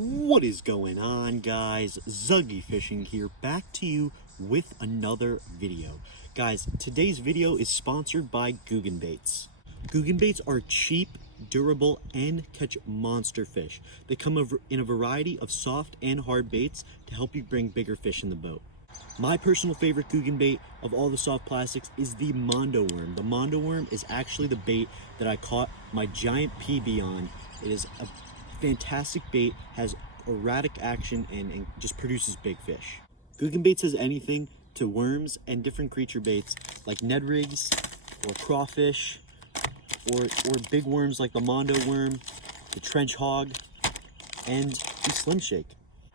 What is going on, guys? Zuggy Fishing here, back to you with another video. Guys, today's video is sponsored by Googan baits. Googan baits are cheap, durable, and catch monster fish. They come in a variety of soft and hard baits to help you bring bigger fish in the boat. My personal favorite Googan bait of all the soft plastics is the Mondo worm. The Mondo worm is actually the bait that I caught my giant PB on. It is a fantastic bait, has erratic action, and just produces big fish. Googan baits has anything to worms and different creature baits like Ned rigs or crawfish or big worms like the Mondo worm, the trench hog, and the slim shake.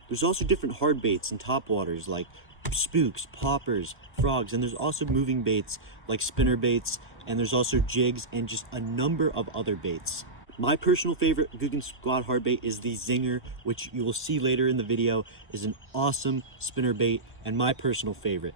There's also different hard baits and topwaters like spooks, poppers, frogs, and there's also moving baits like spinner baits, and there's also jigs and just a number of other baits. My personal favorite Googan Squad hard bait is the Zinger, which you will see later in the video is an awesome spinner bait and my personal favorite.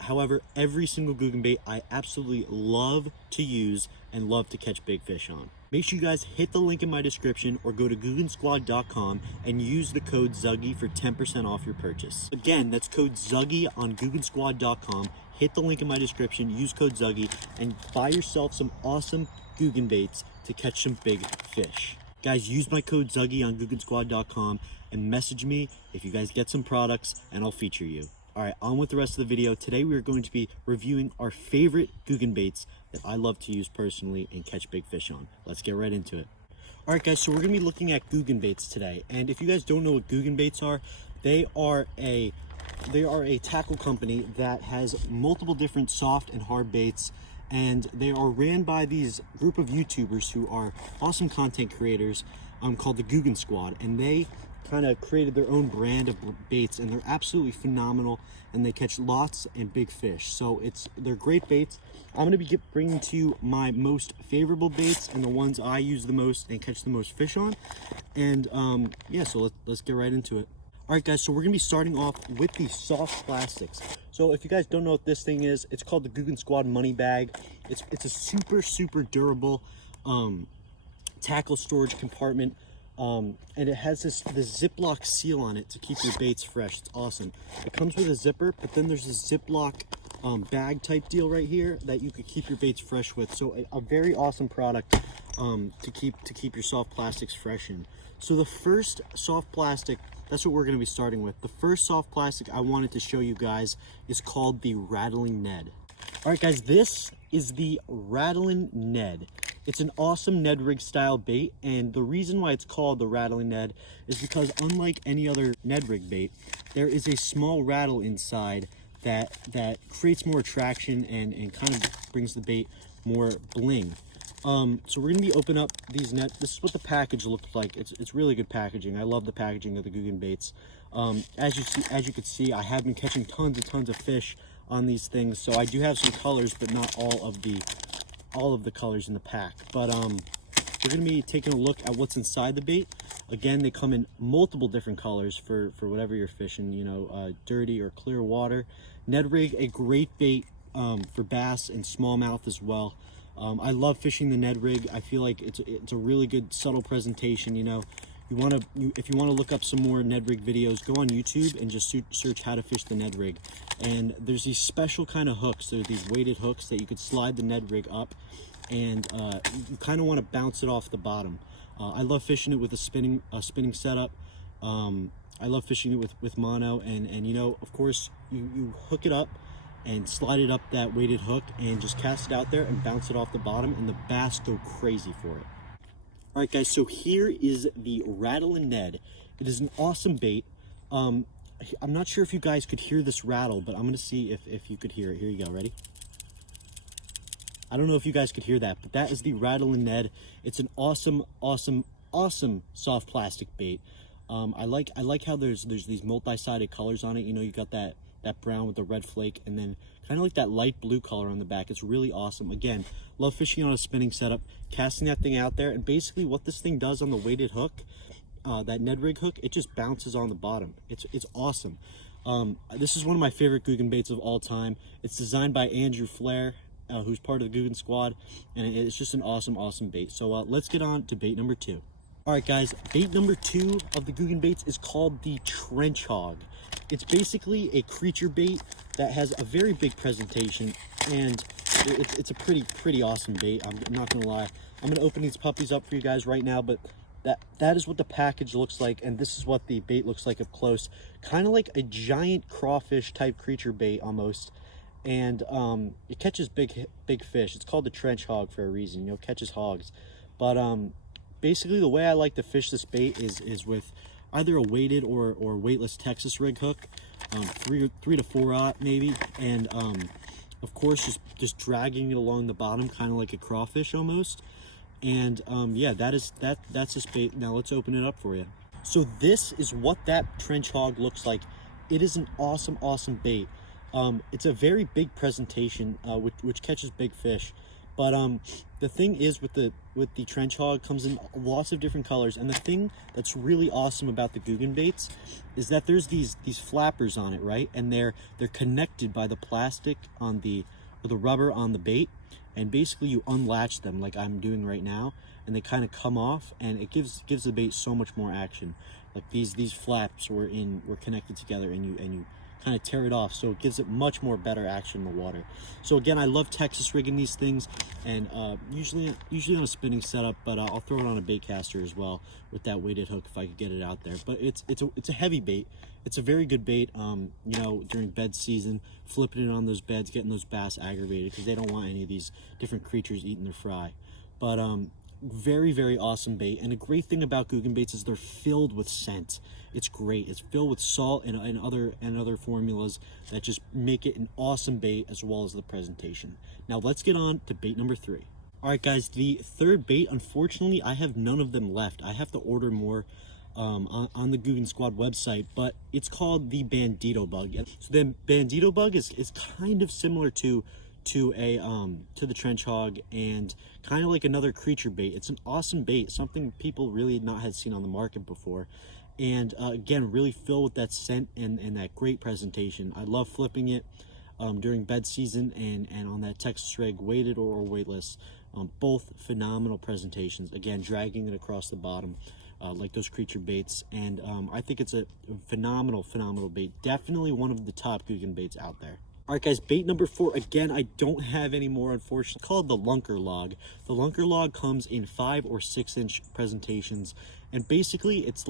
However, every single Googan bait I absolutely love to use and love to catch big fish on. Make sure you guys hit the link in my description or go to GooganSquad.com and use the code Zuggy for 10% off your purchase. Again, that's code Zuggy on GooganSquad.com. Hit the link in my description, use code Zuggy, and buy yourself some awesome Googan baits to catch some big fish. Guys, use my code Zuggy on GooganSquad.com and message me if you guys get some products and I'll feature you. Alright, on with the rest of the video. Today we are going to be reviewing our favorite Googan baits that I love to use personally and catch big fish on. Let's get right into it. Alright guys, so we're going to be looking at Googan baits today. And if you guys don't know what Googan baits are, they are a tackle company that has multiple different soft and hard baits, and they are ran by these group of YouTubers who are awesome content creators called the Googan Squad, and they kind of created their own brand of baits, and they're absolutely phenomenal, and they catch lots and big fish. So they're great baits. I'm going to be bringing to you my most favorable baits and the ones I use the most and catch the most fish on. And yeah, so let's get right into it. All right guys, so we're gonna be starting off with the soft plastics. So if you guys don't know what this thing is, it's called the Googan Squad money bag. It's a super durable tackle storage compartment, and it has this Ziploc seal on it to keep your baits fresh. It's awesome. It comes with a zipper, but then there's this Ziploc bag type deal right here that you could keep your baits fresh with. So a very awesome product to keep your soft plastics fresh in. So the first soft plastic, that's what we're going to be starting with. The first soft plastic I wanted to show you guys is called the Rattling Ned. All right guys, this is the Rattling Ned. It's an awesome Ned rig style bait, and the reason why it's called the Rattling Ned is because unlike any other Ned rig bait, there is a small rattle inside that creates more attraction and kind of brings the bait more bling. So we're gonna be opening up these nets. This is what the package looks like. It's really good packaging. I love the packaging of the Googan baits. As you can see, I have been catching tons and tons of fish on these things. So I do have some colors, but not all of the colors in the pack. But we're gonna be taking a look at what's inside the bait. Again, they come in multiple different colors for whatever you're fishing. You know, dirty or clear water. Ned rig, a great bait for bass and smallmouth as well. I love fishing the Ned rig. I feel like it's a really good subtle presentation. You know, if you want to look up some more Ned rig videos, go on YouTube and just search how to fish the Ned rig. And there's these special kind of hooks. There's these weighted hooks that you could slide the Ned rig up, and you kind of want to bounce it off the bottom. I love fishing it with a spinning setup. I love fishing it with mono, and you know, of course, you hook it up and slide it up that weighted hook and just cast it out there and bounce it off the bottom, and the bass go crazy for it. All right guys, so here is the Rattling Ned. It is an awesome bait. I'm not sure if you guys could hear this rattle, but I'm gonna see if you could hear it. Here you go, ready? I don't know if you guys could hear that, but that is the Rattling Ned. It's an awesome soft plastic bait. I like how there's these multi-sided colors on it. You know, you got that brown with the red flake, and then kind of like that light blue color on the back. It's really awesome. Again, love fishing on a spinning setup, casting that thing out there, and basically what this thing does on the weighted hook, that Ned rig hook, it just bounces on the bottom. It's awesome. This is one of my favorite Googan baits of all time. It's designed by Andrew Flair, who's part of the Googan Squad, and it's just an awesome bait. So let's get on to bait number 2. All right, guys, bait number 2 of the Googan baits is called the trench hog. It's basically a creature bait that has a very big presentation, and it's a pretty awesome bait. I'm not gonna lie. I'm gonna open these puppies up for you guys right now, but that is what the package looks like, and this is what the bait looks like up close. Kind of like a giant crawfish type creature bait almost, and it catches big fish. It's called the trench hog for a reason. You know, catches hogs, but basically, the way I like to fish this bait is with either a weighted or weightless Texas rig hook, 3 to 4 maybe, and of course just dragging it along the bottom, kind of like a crawfish almost. And yeah, that's this bait. Now let's open it up for you. So this is what that trench hog looks like. It is an awesome bait. It's a very big presentation, which catches big fish. But the thing is with the trench hog, comes in lots of different colors, and the thing that's really awesome about the Googan baits is that there's these flappers on it, right? And they're connected by the plastic on the rubber on the bait, and basically you unlatch them like I'm doing right now, and they kind of come off, and it gives the bait so much more action. Like these flaps were connected together, and you kind of tear it off, so it gives it much more better action in the water. So again, I love Texas rigging these things, and usually on a spinning setup, but I'll throw it on a bait caster as well with that weighted hook if I could get it out there. But it's a heavy bait. It's a very good bait. You know, during bed season, flipping it on those beds, getting those bass aggravated because they don't want any of these different creatures eating their fry. But very awesome bait. And a great thing about Googan baits is they're filled with scent. It's great. It's filled with salt and other formulas that just make it an awesome bait, as well as the presentation. Now let's get on to bait number 3. All right, guys, the third bait, unfortunately I have none of them left. I have to order more on the Googan Squad website, but it's called the Bandito bug. So the Bandito bug is kind of similar to the trench hog, and kind of like another creature bait. It's an awesome bait, something people really not had seen on the market before, and again, really filled with that scent and that great presentation. I love flipping it during bed season and on that Texas rig, weighted or weightless. Both phenomenal presentations. Again, dragging it across the bottom like those creature baits, and I think it's a phenomenal bait. Definitely one of the top Googan baits out there. All right, guys, bait number 4. Again, I don't have any more, unfortunately. It's called the lunker log. The lunker log comes in 5 or 6 inch presentations, and basically it's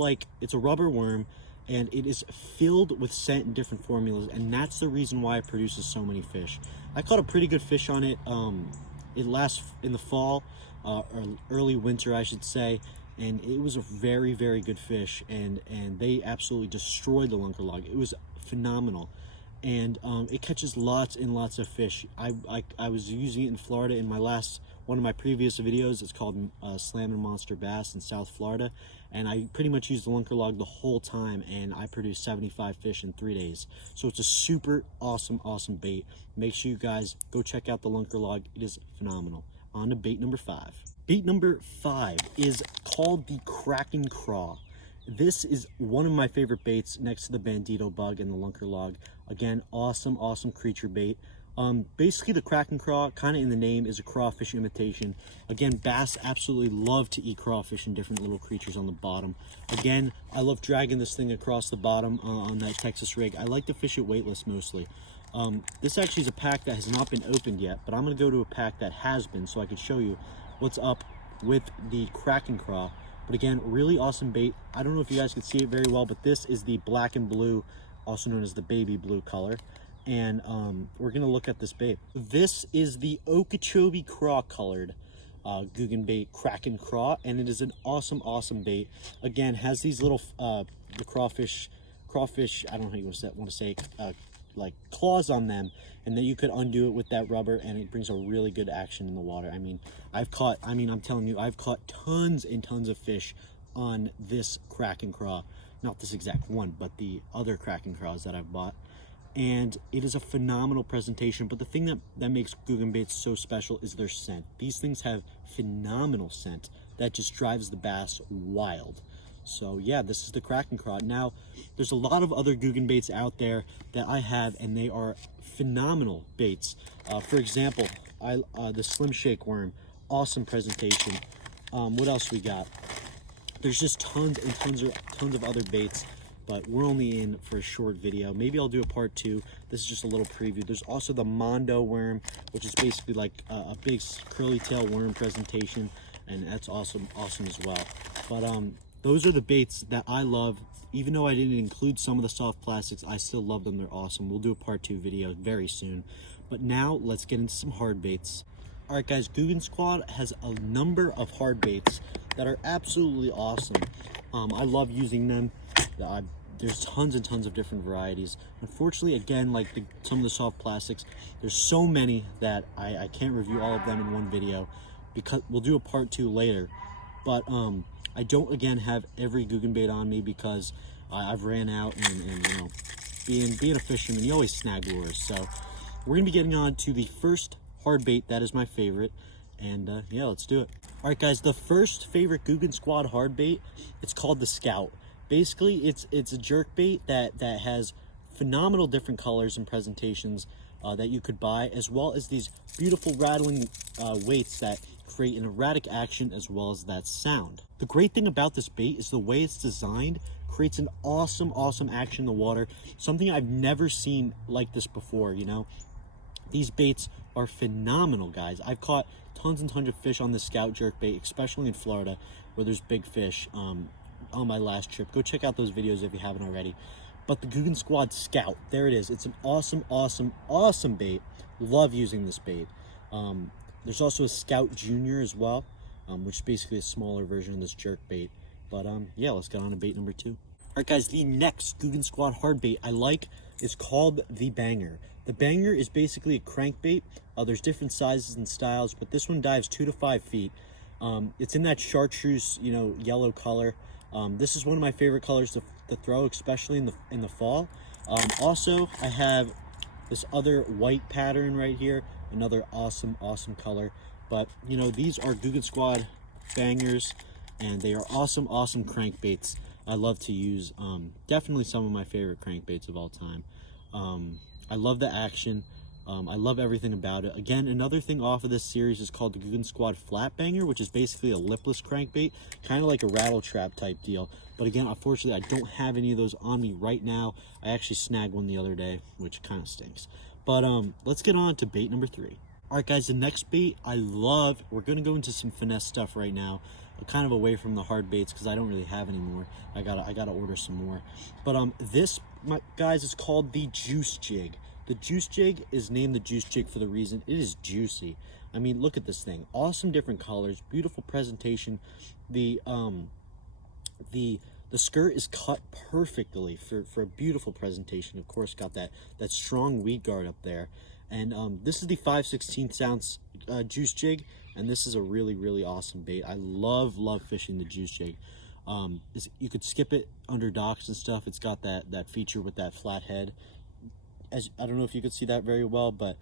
a rubber worm, and it is filled with scent and different formulas, and that's the reason why it produces so many fish. I caught a pretty good fish on it. It lasts in the fall or early winter, I should say, and it was a very good fish, and they absolutely destroyed the lunker log. It was phenomenal. And it catches lots and lots of fish. I was using it in Florida in one of my previous videos. It's called Slammin' Monster Bass in South Florida, and I pretty much used the lunker log the whole time, and I produced 75 fish in 3 days. So it's a super awesome bait. Make sure you guys go check out the lunker log. It is phenomenal. On to bait number 5. Bait number 5 is called the Kraken craw. This is one of my favorite baits next to the Bandito bug and the lunker log. Again, awesome creature bait. Basically the Kraken craw, kind of in the name, is a crawfish imitation. Again, bass absolutely love to eat crawfish and different little creatures on the bottom. Again, I love dragging this thing across the bottom on that Texas rig. I like to fish it weightless mostly. This actually is a pack that has not been opened yet, but I'm going to go to a pack that has been, so I can show you what's up with the Kraken craw. But again, really awesome bait. I don't know if you guys can see it very well, but this is the black and blue, also known as the baby blue color. And we're gonna look at this bait. This is the Okeechobee craw colored Googan bait, Kraken craw, and it is an awesome bait. Again, has these little the crawfish, I don't know how you want to say, like claws on them, and then you could undo it with that rubber, and it brings a really good action in the water. I mean, I'm telling you, I've caught tons and tons of fish on this Kraken craw. Not this exact one, but the other Kraken craws that I've bought. And it is a phenomenal presentation, but the thing that makes Googan baits so special is their scent. These things have phenomenal scent that just drives the bass wild. So yeah, this is the Kraken craw. Now, there's a lot of other Googan baits out there that I have, and they are phenomenal baits. For example, the Slim Shake worm, awesome presentation. What else we got? There's just tons and tons of other baits, but we're only in for a short video. Maybe I'll do a part 2. This is just a little preview. There's also the Mondo worm, which is basically like a big curly tail worm presentation, and that's awesome as well. But those are the baits that I love. Even though I didn't include some of the soft plastics, I still love them. They're awesome. We'll do a part 2 video very soon. But now let's get into some hard baits. All right, guys, Googan Squad has a number of hard baits that are absolutely awesome. I love using them. There's tons and tons of different varieties. Unfortunately, again, like some of the soft plastics, there's so many that I can't review all of them in one video, because we'll do a part 2 later. But I don't, again, have every Googan bait on me because I've ran out, and you know, being a fisherman, you always snag lures. So we're gonna be getting on to the first hard bait that is my favorite, and yeah, let's do it. All right, guys, the first favorite Googan Squad hard bait, it's called the Scout. Basically, it's a jerk bait that has phenomenal different colors and presentations that you could buy, as well as these beautiful rattling weights that create an erratic action as well as that sound. The great thing about this bait is the way it's designed creates an awesome action in the water, something I've never seen like this before. You know, these baits are phenomenal, guys. I've caught tons and tons of fish on the Scout jerk bait, especially in Florida where there's big fish. On my last trip, go check out those videos if you haven't already. But the Googan Squad Scout, there it is. It's an awesome bait. Love using this bait. There's also a Scout Junior as well, which is basically a smaller version of this jerk bait. But yeah, let's get on to bait number 2. All right, guys, the next Googan Squad hard bait I like is called the Banger. The Banger is basically a crankbait. There's different sizes and styles, but this one dives 2 to 5 feet. It's in that chartreuse, you know, yellow color. This is one of my favorite colors to throw, especially in the fall. Also, I have this other white pattern right here, another awesome color. But you know, these are Googan Squad Bangers, and they are awesome crankbaits. I love to use. Definitely some of my favorite crankbaits of all time. I love the action. I love everything about it. Again, another thing off of this series is called the Googan Squad Flat Banger, which is basically a lipless crankbait, kind of like a rattle trap type deal. But again, unfortunately, I don't have any of those on me right now. I actually snagged one the other day, which kind of stinks. But let's get on to bait number 3. All right, guys, the next bait I love. We're going to go into some finesse stuff right now, kind of away from the hard baits because I don't really have any more. I gotta order some more. But this, guys, is called the Juice Jig. The Juice Jig is named the Juice Jig for the reason it is juicy. I mean, look at this thing. Awesome different colors, beautiful presentation. The skirt is cut perfectly for a beautiful presentation. Of course, got that strong weed guard up there. And this is the 5/16 ounce Juice Jig, and this is a really awesome bait. I love fishing the Juice Jig. You could skip it under docks and stuff. It's got that feature with that flat head. I don't know if you could see that very well, but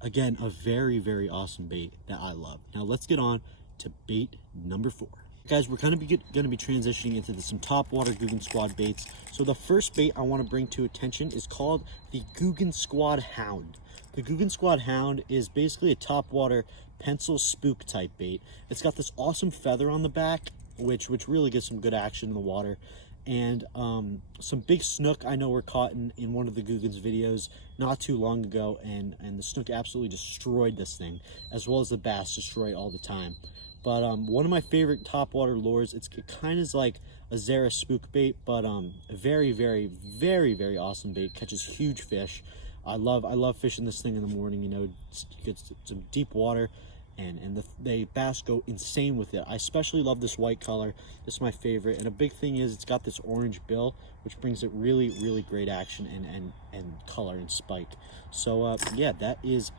again, a very awesome bait that I love. Now let's get on to bait number 4. Guys, we're going to be transitioning into some Topwater Googan Squad baits. So the first bait I want to bring to attention is called the Googan Squad Hound. The Googan Squad Hound is basically a Topwater pencil spook type bait. It's got this awesome feather on the back, which really gets some good action in the water. And some big snook I know were caught in one of the Googan's videos not too long ago, and the snook absolutely destroyed this thing, as well as the bass destroy it all the time. But one of my favorite Topwater lures, it kind of is like a Zara spook bait, but a very awesome bait. Catches huge fish. I love fishing this thing in the morning. You know, it's some deep water, and the bass go insane with it. I especially love this white color. This is my favorite, and a big thing is it's got this orange bill, which brings it really great action and color and spike. So yeah, that is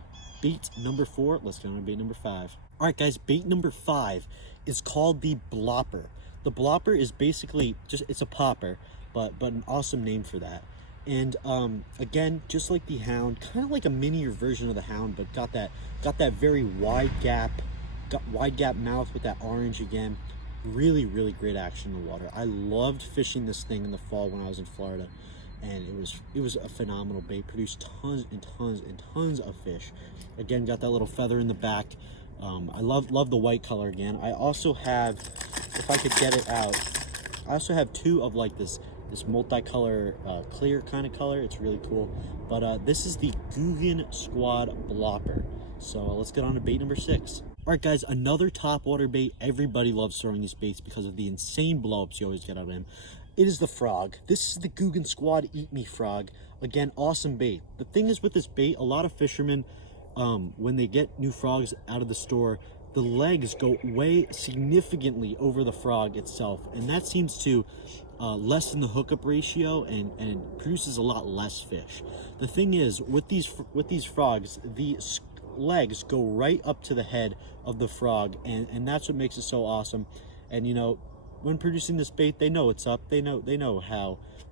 bait number 4. Let's go on to bait number 5. All right, guys, bait number 5 is called the Blopper. The Blopper is basically it's a popper, but an awesome name for that. And again, just like the Hound, kind of like a minier version of the Hound, but got that very wide gap mouth with that orange again. Really great action in the water. I loved fishing this thing in the fall when I was in Florida, and it was a phenomenal bait. Produced tons and tons of fish. Again, got that little feather in the back. I love the white color again. I also have, if I could get it out, I also have two of like this multicolor clear kind of color. It's really cool. But this is the Googan Squad Blopper. So let's get on to bait number 6. All right, guys, another topwater bait. Everybody loves throwing these baits because of the insane blowups you always get out of them. It is the frog. This is the Googan Squad Eat Me Frog. Again, awesome bait. The thing is with this bait, a lot of fishermen, when they get new frogs out of the store, the legs go way significantly over the frog itself, and that seems to lessen the hookup ratio and produces a lot less fish. The thing is with these frogs, the legs go right up to the head of the frog, and that's what makes it so awesome. And you know, when producing this bait, they know it's up. They know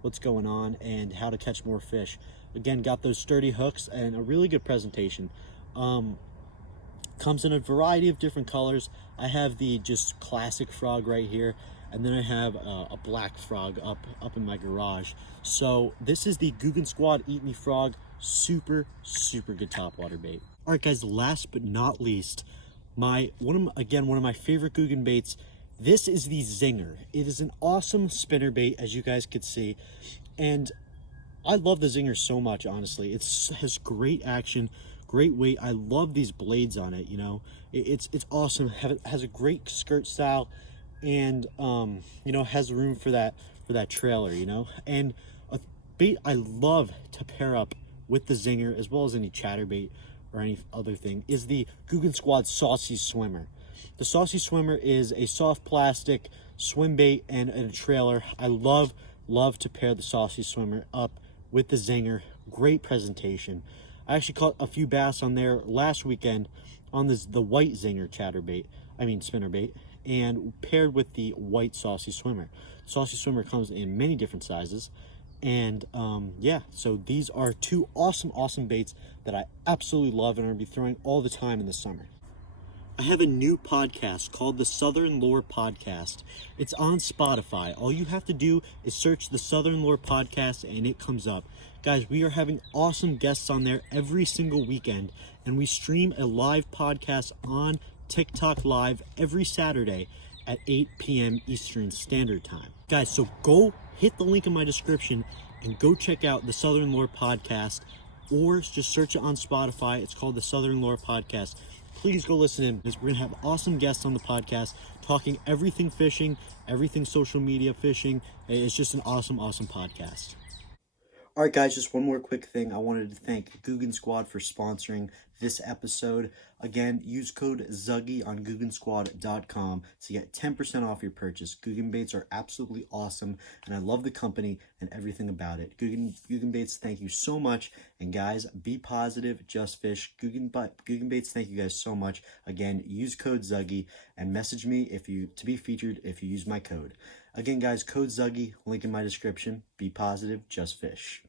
what's going on and how to catch more fish. Again, got those sturdy hooks and a really good presentation. Comes in a variety of different colors. I have the just classic frog right here, and then I have a black frog up in my garage. So this is the Googan Squad Eat Me Frog. Super good topwater bait. All right, guys, last but not least, one of my favorite Googan baits. This is the Zinger. It is an awesome spinner bait, as you guys could see, and I love the Zinger so much, honestly. It has great action, great weight. I love these blades on it, you know. It's awesome. It has a great skirt style, and you know, has room for that trailer, you know. And a bait I love to pair up with the Zinger, as well as any chatterbait or any other thing, is the Googan Squad Saucy Swimmer. The Saucy Swimmer is a soft plastic swim bait and a trailer. I love to pair the Saucy Swimmer up with the Zinger. Great presentation. I actually caught a few bass on there last weekend on the white Zinger spinner bait, and paired with the white Saucy Swimmer. Saucy Swimmer comes in many different sizes, and yeah, so these are two awesome baits that I absolutely love and I'm gonna be throwing all the time in the summer. I have a new podcast called the Southern Lore Podcast. It's on Spotify. All you have to do is search the Southern Lore Podcast and it comes up. Guys, we are having awesome guests on there every single weekend, and we stream a live podcast on TikTok Live every Saturday at 8 p.m. Eastern Standard Time. Guys, so go hit the link in my description and go check out the Southern Lore Podcast, or just search it on Spotify. It's called the Southern Lore Podcast. Please go listen in, because we're going to have awesome guests on the podcast talking everything fishing, everything social media fishing. It's just an awesome podcast. All right, guys, just one more quick thing. I wanted to thank Googan Squad for sponsoring this episode. Again, use code Zuggy on GooganSquad.com to get 10% off your purchase. Googan baits are absolutely awesome, and I love the company and everything about it. Googan baits, thank you so much. And guys, be positive, just fish. Googan baits, thank you guys so much. Again, use code Zuggy and message me to be featured if you use my code. Again, guys, code Zuggy, link in my description. Be positive, just fish.